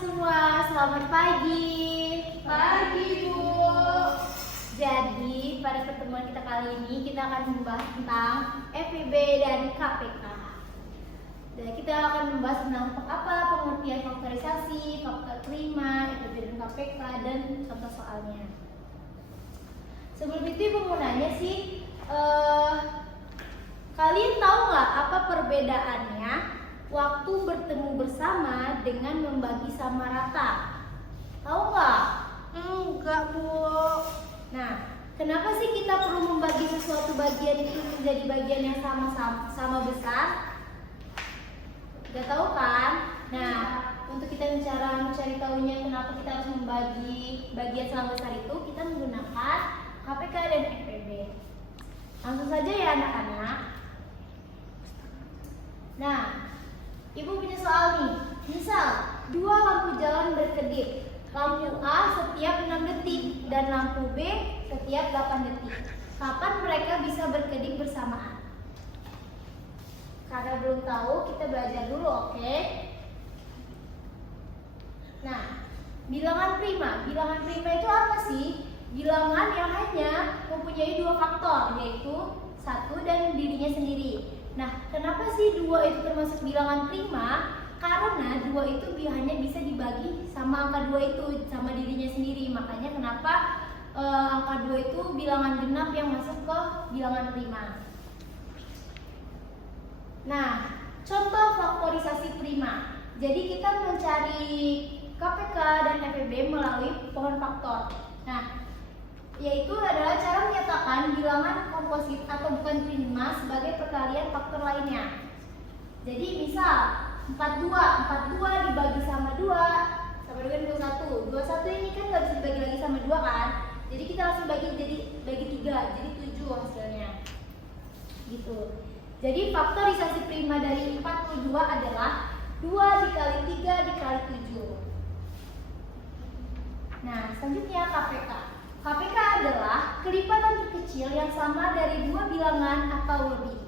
semua, selamat pagi. Pagi, Bu. Jadi, pada pertemuan kita kali ini kita akan membahas tentang FEB dan KPK. Dan kita akan membahas tentang apa pengertian faktorisasi, faktor prima, FEB dan KPK, dan contoh soalnya. Sebelum itu Ibu mau nanya sih, kalian tahu nggak apa perbedaannya waktu bertemu bersama dengan membagi sama rata? Tahu nggak? Enggak, Bu. Nah, kenapa sih kita perlu membagi sesuatu bagian itu menjadi bagian yang sama besar? Udah tahu kan? Nah, untuk kita mencari tahunya kenapa kita harus membagi bagian sama besar itu, kita menggunakan KPK dan FEB. Langsung saja ya anak-anak. Nah, Ibu punya soal nih. Misal, dua lampu jalan berkedip. Lampu A setiap 6 detik dan lampu B setiap 8 detik. Kapan mereka bisa berkedip bersamaan? Karena belum tahu, kita belajar dulu, oke? Nah, bilangan prima. Bilangan prima itu apa sih? Bilangan yang hanya mempunyai dua faktor, yaitu 1 dan dirinya sendiri. Nah, kenapa sih 2 itu termasuk bilangan prima? Karena 2 itu hanya bisa dibagi sama angka 2 itu, sama dirinya sendiri. Makanya kenapa angka 2 itu bilangan genap yang masuk ke bilangan prima. Nah, contoh faktorisasi prima. Jadi kita mencari KPK dan FEB melalui pohon faktor. Nah, yaitu adalah cara menyatakan bilangan komposit atau bukan prima sebagai perkalian faktor lainnya. Jadi misal 42 dibagi sama 2 sama dengan 21. 21 ini kan nggak bisa dibagi lagi sama 2 kan? Jadi kita langsung bagi 3, jadi 7 hasilnya. Gitu. Jadi faktorisasi prima dari 42 adalah 2 dikali 3 dikali 7. Nah, selanjutnya KPK. KPK adalah kelipatan terkecil yang sama dari dua bilangan atau lebih.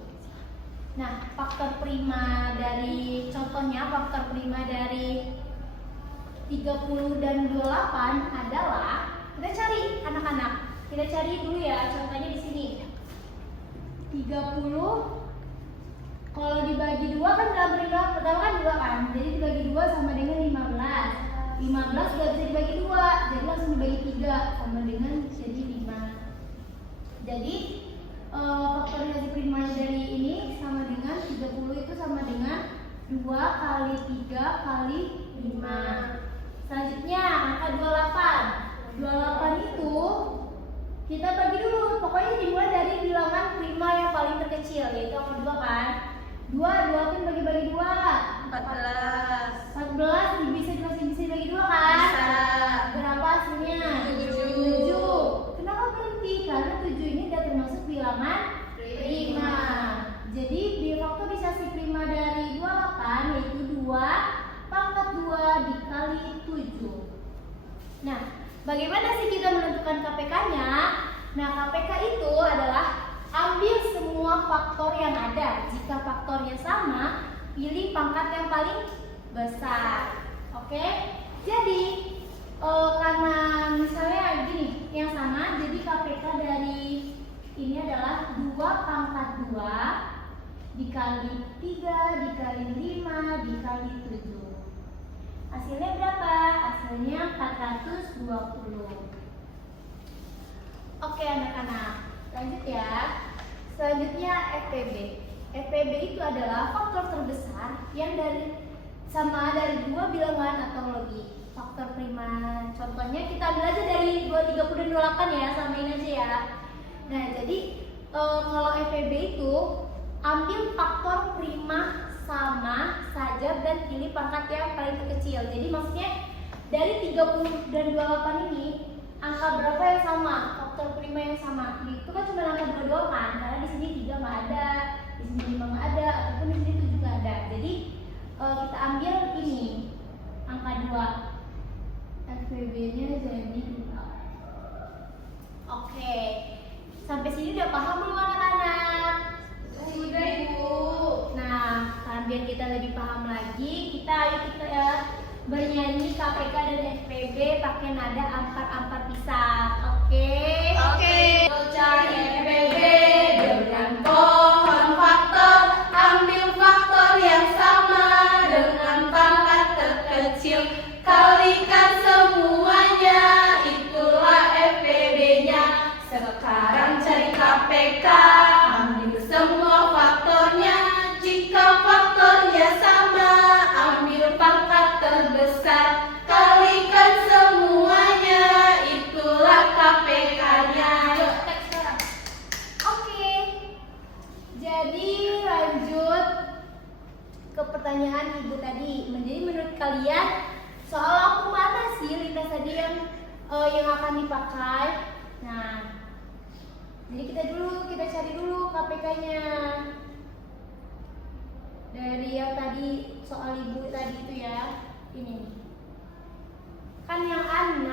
Nah, faktor prima dari faktor prima dari 30 dan 28 adalah, kita cari anak-anak. Kita cari dulu ya, contohnya di sini. 30 kalau dibagi 2 kan dalam bilangan pertama kan 2 kan. Jadi dibagi 2 sama dengan 15. 15 gak bisa dibagi 2, jadi langsung dibagi 3 sama dengan jadi 5. Jadi faktorisasi prima dari ini sama dengan 30 itu sama dengan 2 kali 3 kali 5. Selanjutnya angka 28. 28 itu kita bagi dulu, pokoknya dimulai dari bilangan prima yang paling terkecil, yaitu angka 2 kan. 2 kan bagi-bagi 2 14 bisa dibagi 2 kan? Bisa. Berapa hasilnya? 7. Kenapa berhenti? Karena 7 ini tidak termasuk bilangan prima. Jadi faktorisasi prima dari 28 yaitu 2 pangkat 2 dikali 7. Nah, bagaimana sih kita menentukan KPK-nya? Nah, KPK itu adalah ambil semua faktor yang ada. Jika faktornya sama, pilih pangkat yang paling besar. Oke? Jadi karena misalnya gini, yang sama, jadi KPK dari ini adalah 2 pangkat 2 dikali 3 dikali 5 dikali 7. Hasilnya berapa? Hasilnya 420. Oke anak-anak, lanjut ya. Selanjutnya FEB. FEB itu adalah faktor terbesar yang sama dari 2 bilangan atau lebih. Faktor prima, contohnya kita ambil aja dari 30 dan 28 ya, samain aja ya. Nah, jadi kalau FEB itu ambil faktor prima sama saja dan pilih pangkat yang paling terkecil. Jadi maksudnya dari 30 dan 28 ini angka berapa yang sama? Faktor prima yang sama. Itu kan cuma angka 2 doang kan? Karena di sini 3 nggak ada, di sini 5 nggak ada, ataupun di sini 7 nggak ada. Jadi kita ambil ini angka 2. FEB-nya jadi 2. Oke. Sampai sini udah paham belum anak-anak? Sudah, Bu. Nah, biar kita lebih paham lagi, kita bernyanyi KPK dan FPB pakai nada ampar-ampar pisang. Oke? Oke. Cari FPB Dengan pohon faktor, ambil faktor yang sama dengan pangkat terkecil, kalikan semuanya, itulah FPB-nya. Sekarang cari KPK, ambil semua faktornya. Jika faktornya sama, ambil pangkat terbesar, kalikan semuanya, itulah KPK-nya. Yuk, teks sekarang. Oke. Jadi lanjut ke pertanyaan ibu tadi. Jadi menurut kalian soal lampu mana sih lintas tadi yang akan dipakai? Nah, jadi kita cari dulu KPK-nya. Dari yang tadi soal ibu tadi itu ya, ini kan yang 6.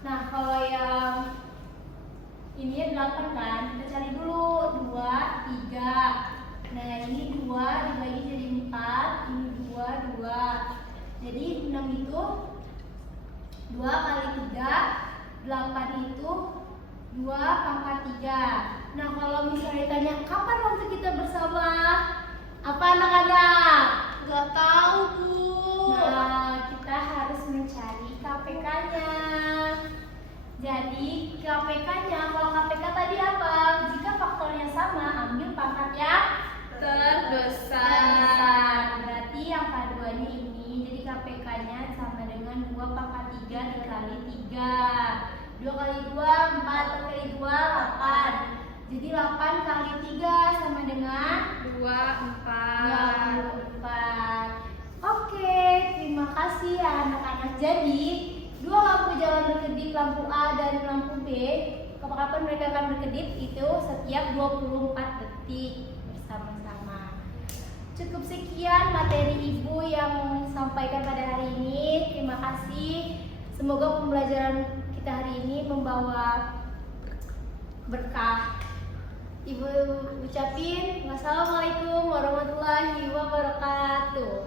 Nah kalau yang ini 8 kan, kita cari dulu 2, 3. Nah ini 2 dibagi jadi 4, ini 2, 2. Jadi 6 itu 2 kali 3, 8 itu 2 pangkat 3. Nah kalau misalnya ditanya kapan waktu kita bersama, apa anak-anak? Gak tahu, Bu. Nah, kita harus mencari KPK-nya. Jadi KPK-nya, kalau KPK tadi apa? Jika faktornya sama, ambil pangkat yang terbesar. Berarti yang keduanya ini, jadi KPK-nya sama dengan 2 pangkat 3 dikali 3. 2 kali 2, 4 kali 2, 8. Jadi 8 kali 3 sama dengan 24. Oke, terima kasih ya anak-anak. Jadi, dua lampu jalan berkedip, lampu A dan lampu B, kapan mereka akan berkedip itu setiap 24 detik bersama-sama. Cukup sekian materi Ibu yang sampaikan pada hari ini. Terima kasih. Semoga pembelajaran kita hari ini membawa berkah. Ibu ucapin wassalamualaikum warahmatullahi wabarakatuh.